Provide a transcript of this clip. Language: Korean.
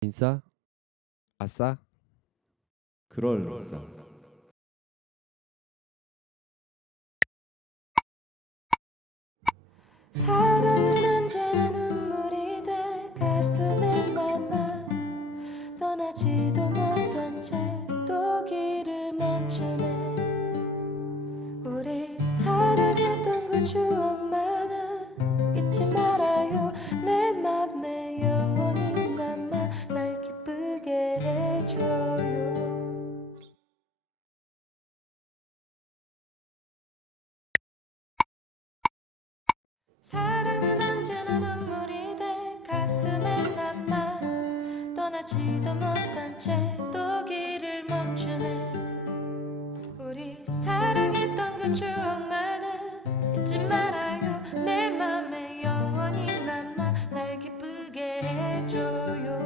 인싸? 아싸? 그럴싸 사랑은 언제나 눈물이 돼 가슴에 사랑은 언제나 눈물이 돼 가슴에 남아 떠나지도 못한 채 또 길을 멈추네. 우리 사랑했던 그 추억만은 잊지 말아요. 내 맘에 영원히 남아 날 기쁘게 해줘요